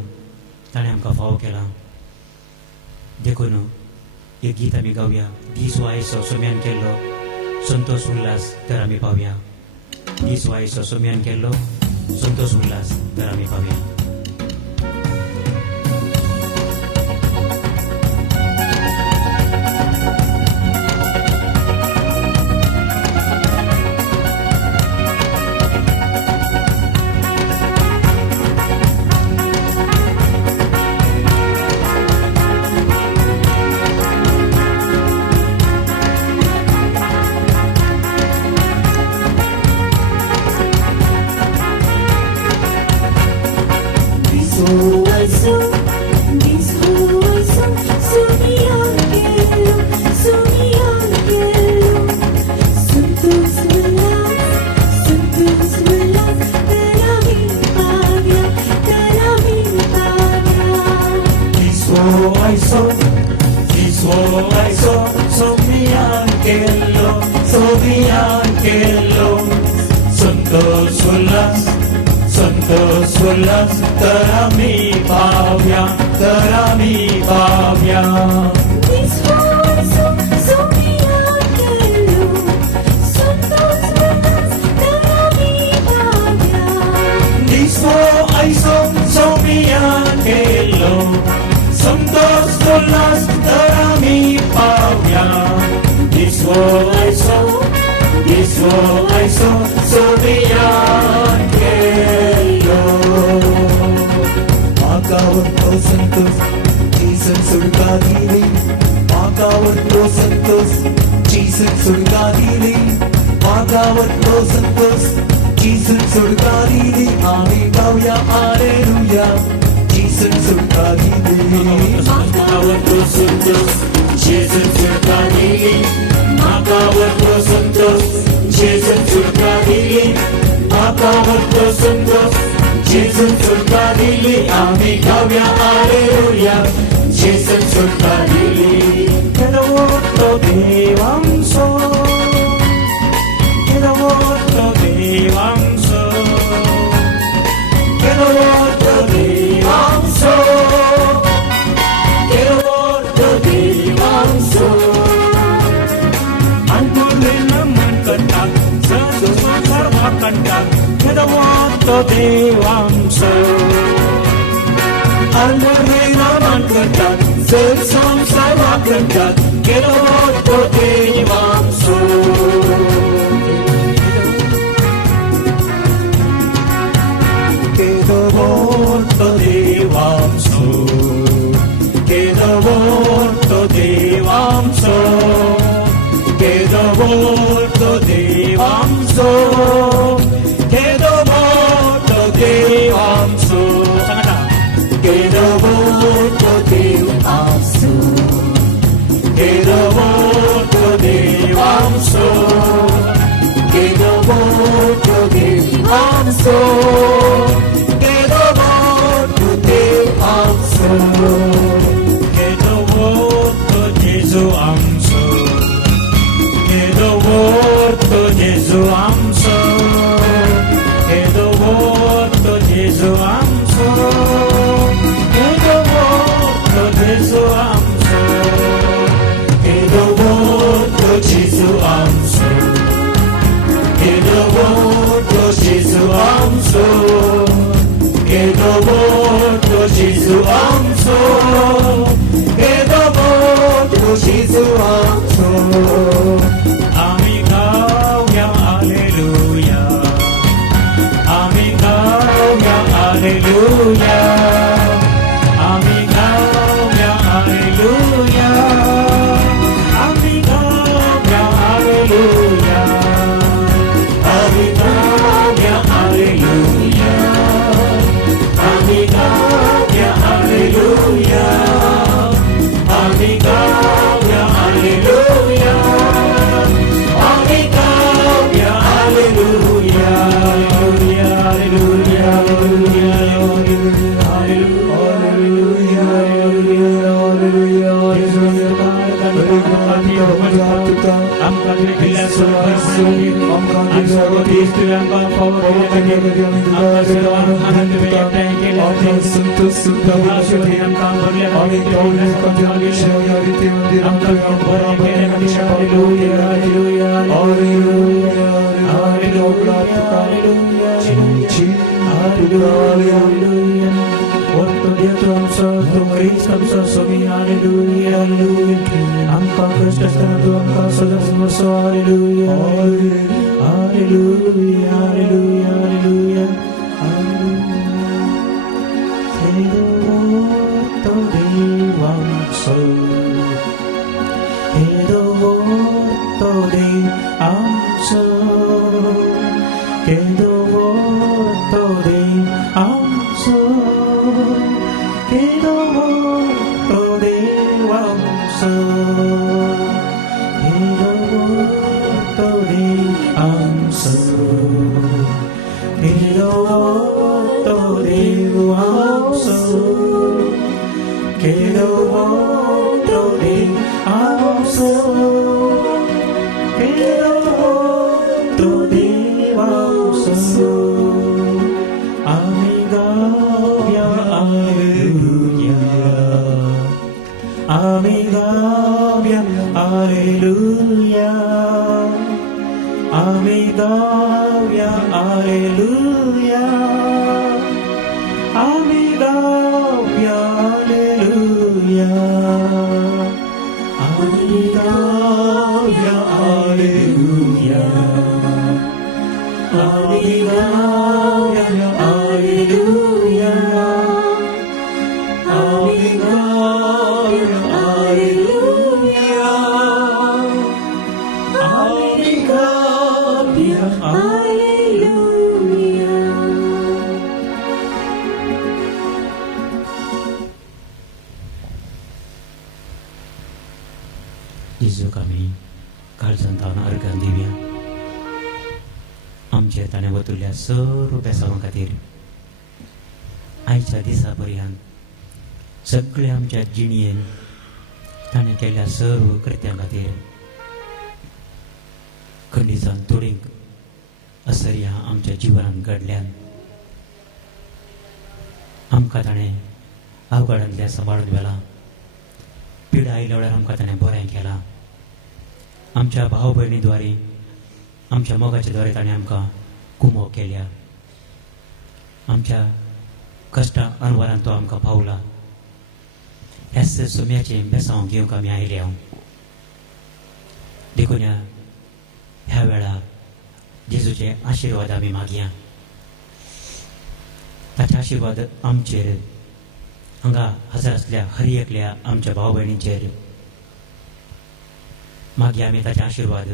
ताणें आमकां फाव केला देखून एक गीत आमी गावया दीस हो आयचो सोम्यान केल्लो संतोष उल्हास तर आमी पावया दीस हो आयचो सोम्यान केल्लो संतोष उल्हास तर आमी पावया Devam so, Almurina man kata, जर संसार वाकंतात केलो तो देवांचो केलो तो देवांचो केलो तो देवांचो केलो तो देवांचो केलो तो देवांचो सांगा केलो तो देवांचो केलो तो देवांचो केलो तो देवांचो केलो तो देवांचो केलो तो Jesu amso केलो तो Jesu amso केलो तो Jesu amso केलो तो Jesu amso केलो तो Jesu amso केलो तो Jesu amso केलो तो Jesu amso केलो तो Jesu amso आम्ही गाऊया हालेलुया आम्ही गाऊया हालेलुया आम्ही गाऊया हालेलुया आम्ही गाऊया हालेलुया आम्ही गाऊया हालेलुया आम्ही गाऊया हालेलुया आम्ही गाऊया हालेलुया आम्ही गाऊया हालेलुया हालेलुया हालेलुया आमका तुझे दिल्या आमका सर्वांका आमका सर्वांना आनंद व्यक्त केला आमका भरल्या आमका कष्ट असताना तू आमका सदा समर्थ हालेलुया हालेलुया हालेलुया हालेलुया तो देवांचो तो देवांचो तो देवांचो तो देवांचो तो देवांचो तो देवांचो Quedó otro de amso, quedó otro de amso, amiga, aleluya, amiga, aleluya, amiga, aleluya, amiga, Alleluia, Amiga, Alleluia, Amiga, Alleluia, Amiga, Alleluia, Amiga, Alleluia. Yesus kami काळजांतावन अर्गान दिवया आमचे ताणें वतुल्ल्या सर्व बेसांवा खातीर आयच्या दिसा पर्यंत सगळ्या आमच्या जिणयेन ताणें केल्ल्या सर्व कृत्यां खातीर खंडीजान तोडींक असर्या आमच्या जिवनांत घडल्यान आमकां ताणें अवघडांतल्या सांबाळून व्हेला पिडा आयल्या वेळार आमकां ताणें बरें केलां आमच्या भाव भयणी द्वारे आमच्या मोगाच्या द्वारे ताणें आमकां कुमो केल्या आमच्या कश्टा अनवरांत तो आमकां पावला ह्याच सोम्याचे बेसांव घेवंक आमी आयले हांव देखून ह्या वेळा जेजूचे आशिर्वाद आमी मागया. ताचे आशिर्वाद आमचेर हांगा हजर आसल्या हर एकल्या आमच्या भाव भयणींचेर मागया. आमी ताचे आशिर्वाद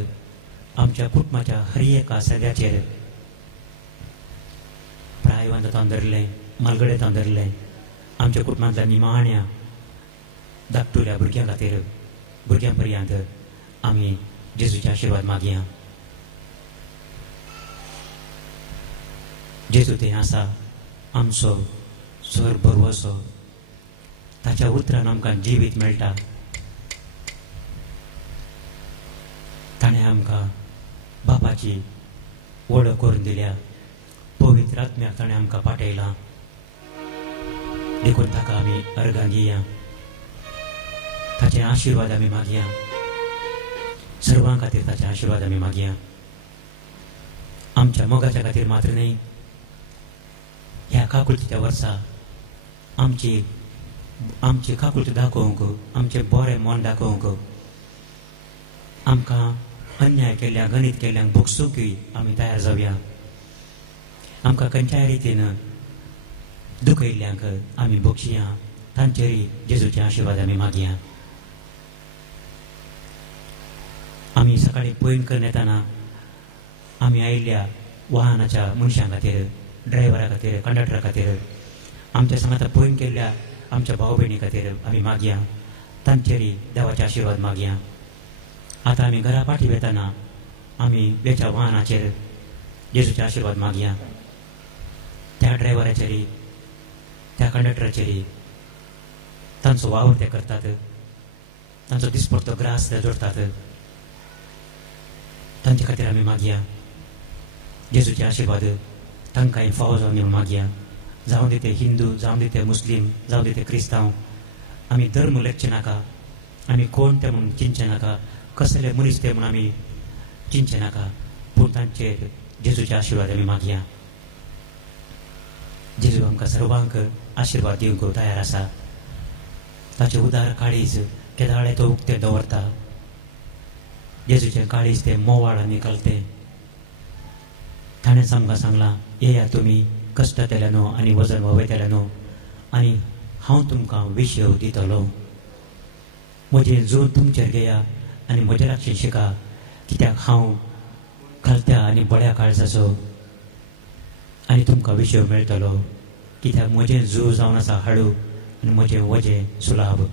आमच्या कुटुंबाच्या हर एका सदस्याचेर प्रायवंत तांदरले मालगडे तांदरले आमच्या कुटुंबांतल्या निमाण्या धाकटुल्या भुरग्यां खातीर भुरग्यां पर्यंत आमी जेजूचे आशिर्वाद मागया. जेजू तें आसा आमचो स्वर बरवसो. ताच्या उतरान आमकां जिवीत मेळटा. ताणें आमकां बापाची वळख करून दिल्या. पवित्र आत्म्याक ताणें आमकां पाठयलां. देखून ताका आमी अर्गां दिया. ताचे आशिर्वाद आमी मागया. सर्वां खातीर ताचे आशिर्वाद आमी मागया. आमच्या मोगाच्या खातीर मात्र न्ही, ह्या काकुळच्या वर्सा आमची काकुळटी दाखोवंक आमचें बरें मन दाखोवंक आमकां अन्याय केल्ल्या गणीत केल्ल्यांक भोगसूंकय आमी तयार जावया. आमकां खंयच्याय रितीन दुखयल्ल्यांक आमी भोगशिया. तांचेरय जेजूचे आशिर्वाद आमी मागया. आमी सकाळी पयन करून येताना आमी आयिल्ल्या वाहनाच्या मनशां खातीर ड्रायव्हरा खातीर कंडक्टरा खातीर आमच्या सांगाता पयन केल्ल्या आमच्या भाव भयणी खातीर आमी मागया. तांचेरय देवाचे आशिर्वाद मागया. आतां आमी घरा फाटीं वेताना आमी वेच्या वाहनाचेर जेजूचे आशिर्वाद मागया. त्या ड्रायव्हराचेरय त्या कंडक्टराचेरय तांचो वावर ते करतात. तांचो दिसपडटो ग्रास ते जोडटात. तांचे खातीर आमी मागया. जेजूचे आशिर्वाद तांकांय फावो जावन येवन मागया. जावं दी ते हिंदू, जावं दी ते मुस्लीम, जावं दी ते क्रिस्तांव. आमी धर्म लेखचे नाका. आमी कोण ते म्हणून चिंतचे नाका. कसले मनीस ते म्हणून आमी चिंतचे नाका. पूण तांचेर जेजूचे आशिर्वाद आमी मागया. जेजू आमकां सर्वांक आशिर्वाद दिवंक तयार आसा. ताचे उदार काळीज केदाळे तो उक्ते दवरता. जेजूचे काळीज ते मोवाळ आनी कलते. ताणेंच आमकां सांगलां, येया तुमी कश्ट केल्यानो आनी वजन वयतल्यानो आनी हांव तुमकां विशय दितलो. म्हजें जोर तुमचेर घेया आनी म्हजे लागचें शिका. कित्याक हांव खालत्या आनी बड्या काळजाचो आनी तुमकां विशय मेळटलो. कित्याक म्हजें जूर जावन आसा हाडू आनी म्हजें वजें सुलाभ.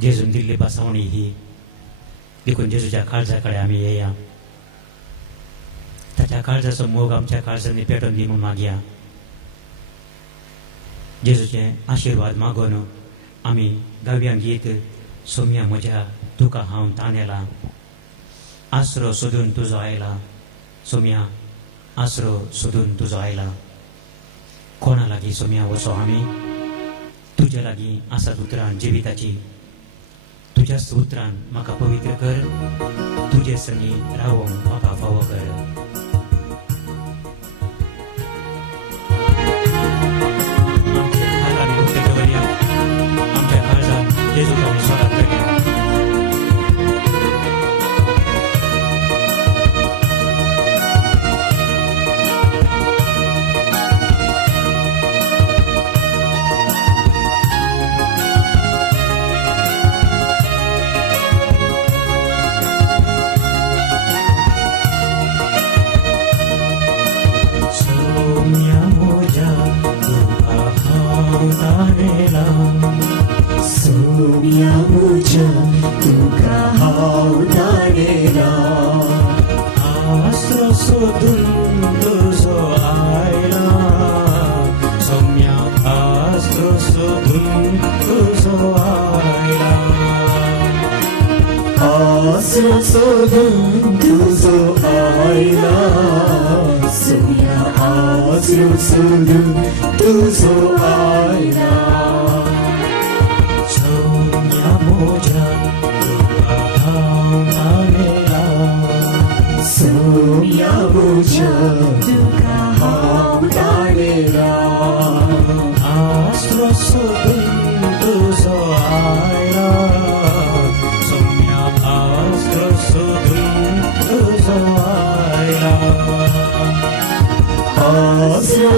जेजून दिल्ली बासावणी ही. देखून जेजूच्या काळजा कडेन आमी येया. ताच्या काळजाचो मोग आमच्या काळजांनी पेटोवन दी म्हूण मागया. जेजूचे आशिर्वाद मागून आमी गावयां गीत सोम्या म्हज्या तुका हांव ताणेला. आसरो सोदून तुजो आयला. सोम्या आसरो सोदून तुजो आयला. कोणा लागीं सोम्या वचो आमी? तुजे लागीं आसात उतरां जिविताची. तुज्याच उतरान म्हाका पवित्र कर. तुजे संगी रावोंक म्हाका फावो कर. आमच्या काळजांत जेजूक आमी स्वागत करया. सोम्या म्हज्या तुका हांव ताणेला. आसरो सोदून तुजो आयला. सोम्या आसरो सोदून तुजो आयला. आसरो सोदून तुजो आयला. सोम्या आसरो सोदून तुजो आयला. सोम्या म्हज्या तुका हांव ताणेला. सोम्या म्हज्या तुका हांव ताणेला. आसरो सोदून तुजो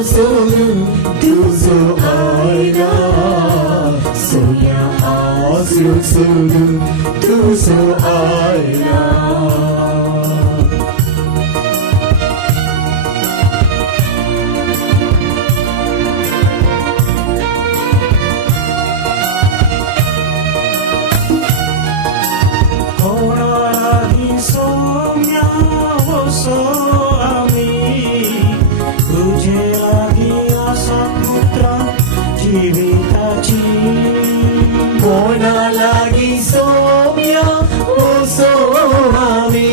सोडून तू जो आयला सोन्या आसरो सोडून तू जो आयला कोणालाही सोम्या बसो आम्ही तुझे लागी आसा पुत्रा जीविताची कोणा लागी सोम्या बसो आम्ही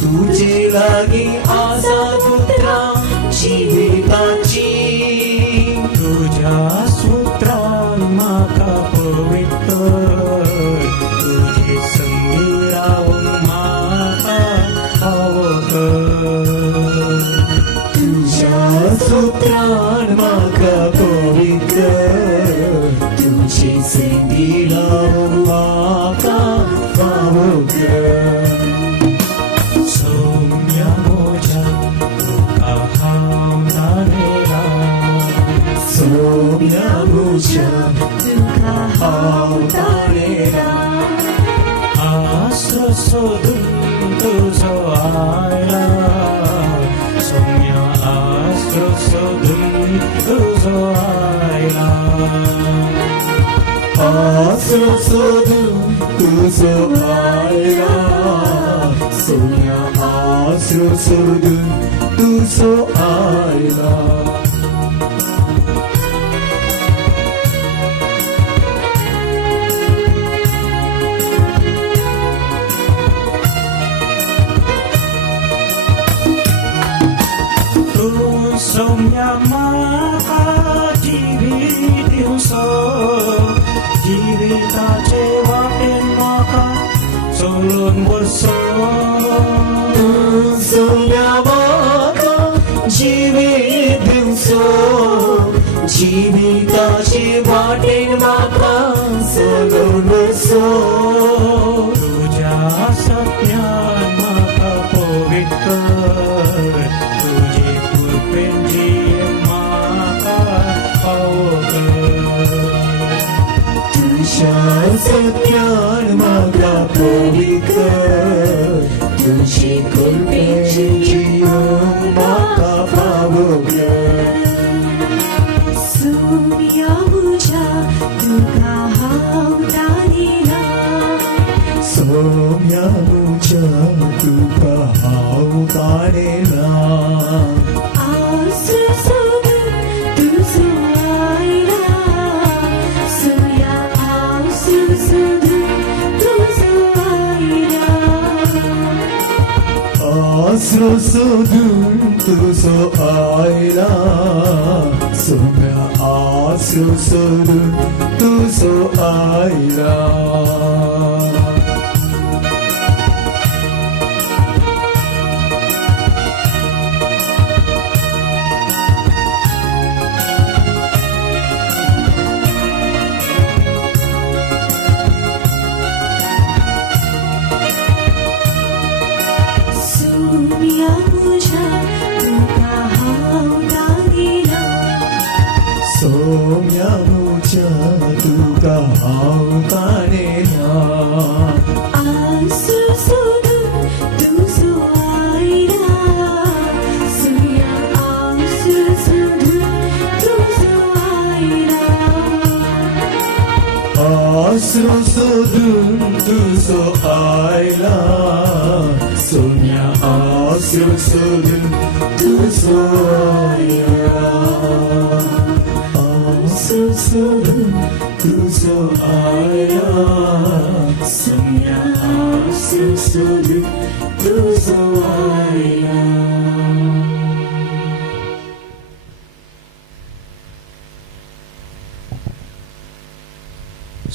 तुझे लागी आसा पुत्रा जीविताची तुझ्या सूत्रान म्हाका पवित्र तुझे संगी रावून म्हाका आवकर तुझ्या सूत्रान म्हाका पवित्र तुझे संगी लावून म्हाका आवकर सोम्या म्हज्या तुका हांव धाडला सोम्या म्हज्या तुका हांव धाडला आसरो सोदून तुजो आयला सोम्या आसरो सोदून तुजो आयला आसरो सोडून तुजो आयला सोन्या आसरो सोडून तुजो आयला तू सोम्या म्हाका जिवीत दिवसो जिविताचे वाटेन म्हाका चलून वचो सोन्या म्हाका जिवीत दिवसो जिविताचे वाटेन म्हाका चलून वचो तुझ्या सत्यान म्हाका पवित्र तुझे कृपेन जीव म्हाका पावकर तुझ्या सत्यान म्हाका पवित्र तुझे कृपेचे जीवन म्हाका पावकर सोम्या म्हज्या तुका हांव धाडला सोम्या म्हज्या तुका हांव धाडला आसरो सोडून तुजो आयला सोम्या आसरो सोडून तुजो आयला आसरो सोडून तुजो आयला सोम्या आसरो सोडून तुजो आयला सोम्या म्हज्या तुका हांव धाडला सोम्या म्हज्या तुका हांव धाडला आसरो सोडून तुजो आयला सोम्या आसरो सोडून तुजो आयला आसरो सोडून तुजो आयला सोन्या आसरो सोडून तुजो आयला आसरो सोडून तुजो आयला सोन्या आसरो सोडून तुजो आयला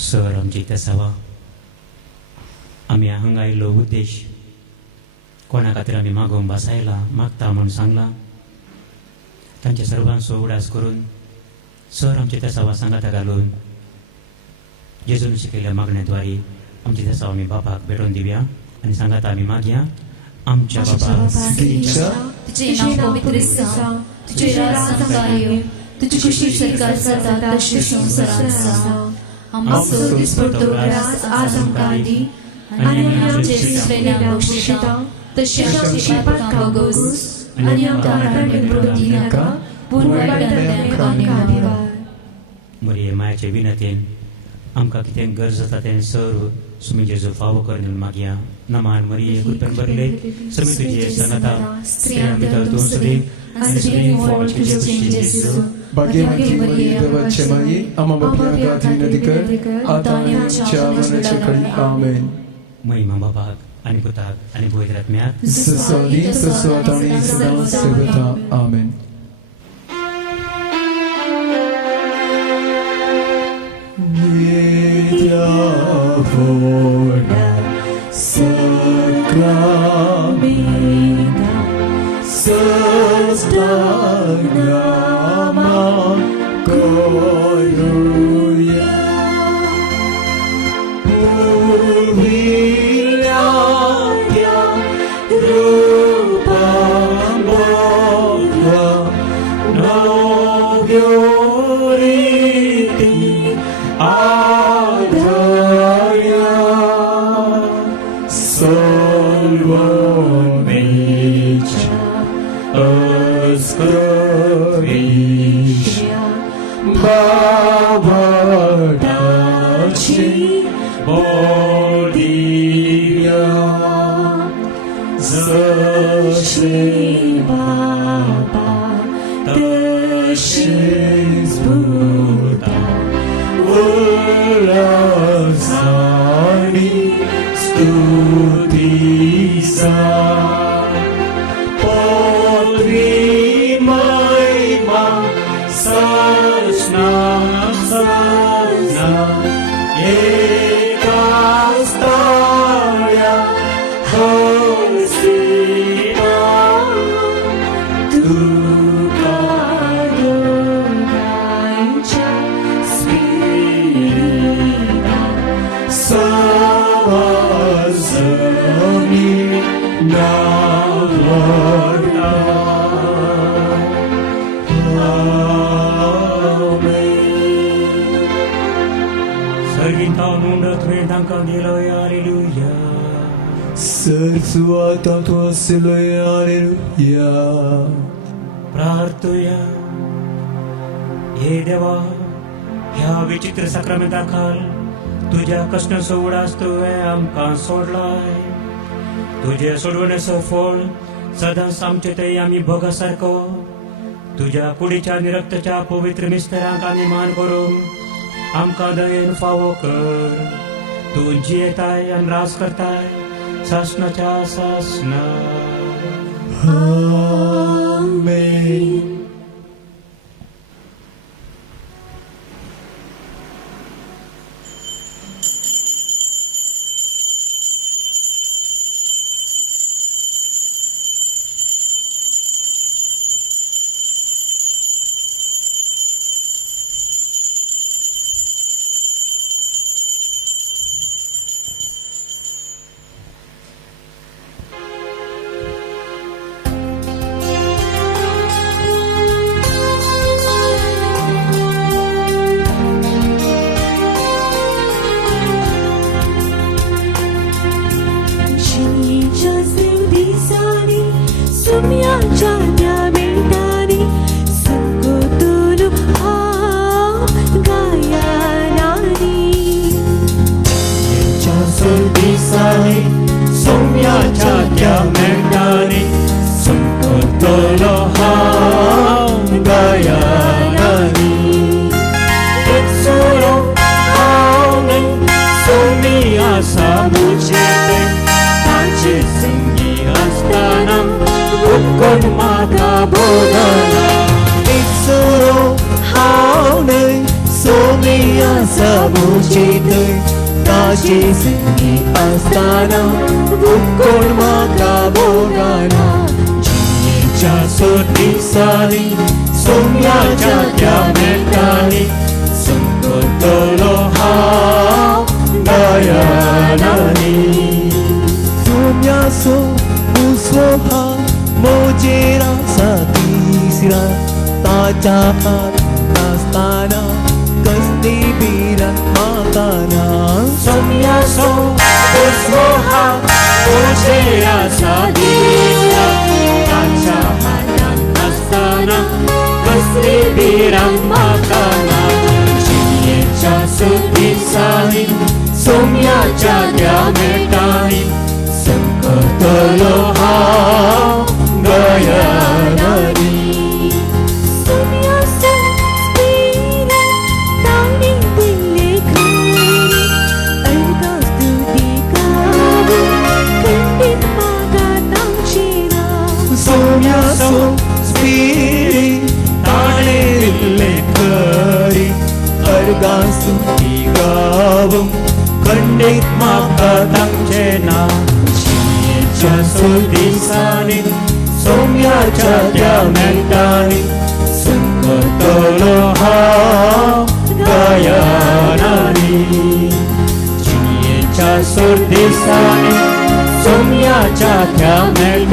सर आमची इथं असावा आम्ही हांगा आयिल्लो उद्देश कोणा खातीर आमी मागोवंक बसायला मागता म्हणून सांगला तांचे सर्वांचो उडास करून सर आमचे त्या सवा सांगाता घालून जेजून शिकयल्या मागण्याद्वारे आमची त्या सवा आमी बापाक भेटोवन दिवया आनी सांगाता आमी मागया आमच्या बाबा स्त्रीच्या तुझे नाव पवित्र सा तुझे राज संगायो तुझी खुशी सरकार सदा दर्श संसाराचा आमचो दिसपडतो रास आज आमकां दी आनी आमचे श्रेण्या बक्षिता तशें आमची पातकां गोस आनी आमकां मरण प्रवृत्ती नाका पूण वाडट्यांक आनी मरिये मायाचे विनतेन आमकां कितें गरज जाता तें सर सुमी जेजू फावो करून मागया नमान मरिये कृपेन भरले समी तुजे सनता स्त्रियां भितर तूं सुदीक आनी सुदीक फळ तुजें जेजू भाग्यवती मरिये देवाचे माये आम्हा बापल्या गाठी नदीकर आता आनी आमच्या मरणाचे घडी आमेन. महिमा बापाक आनी पुताक आनी पवित्र आत्म्याक ससोदी ससोत आनी सदा सर्वदा आमेन. Voda sacramenta sastagama koruya purvilatya rupam bodha navyoriti Sersuata tua siloe alleluia. प्रार्थूया. हे देवा ह्या विचित्र साक्रामेंताखाल तुझ्या कष्ट सोडास तुवें आमकां सोडलाय. तुझे सोडवणेचो फळ सदांच आमचे थंय आमी भोगा सारको तुझ्या कुडीच्या आनी रक्ताच्या पवित्र मिस्तरांक आमी मान करूंक आमकां दयेन फावो कर. तूं जियेताय आनी रास करताय सासनाच्या सासना. Amen. उसवहा मोजेरा सातीसरा ताजा हात असताना कसली बिरान माताना सोम्या सो उसवहा मोजेरा सातीसरा ताजा हात असताना कसली बिरान माताना जियेच्या सुदिसानी सोम्याच्या त्या मेटानी संकटलो हांव गयानानी सोम्या सो स्पिरी ताणे दिल्ले करी अर्गासू ती गावम खंडीत म्हाका तांचे ना जियेच्या सुदिसानी सोम्याच्या त्या मेटानी संकटलो हांव गयानानी जियेच्या सुदिसानी सोम्याच्या त्या मेटानी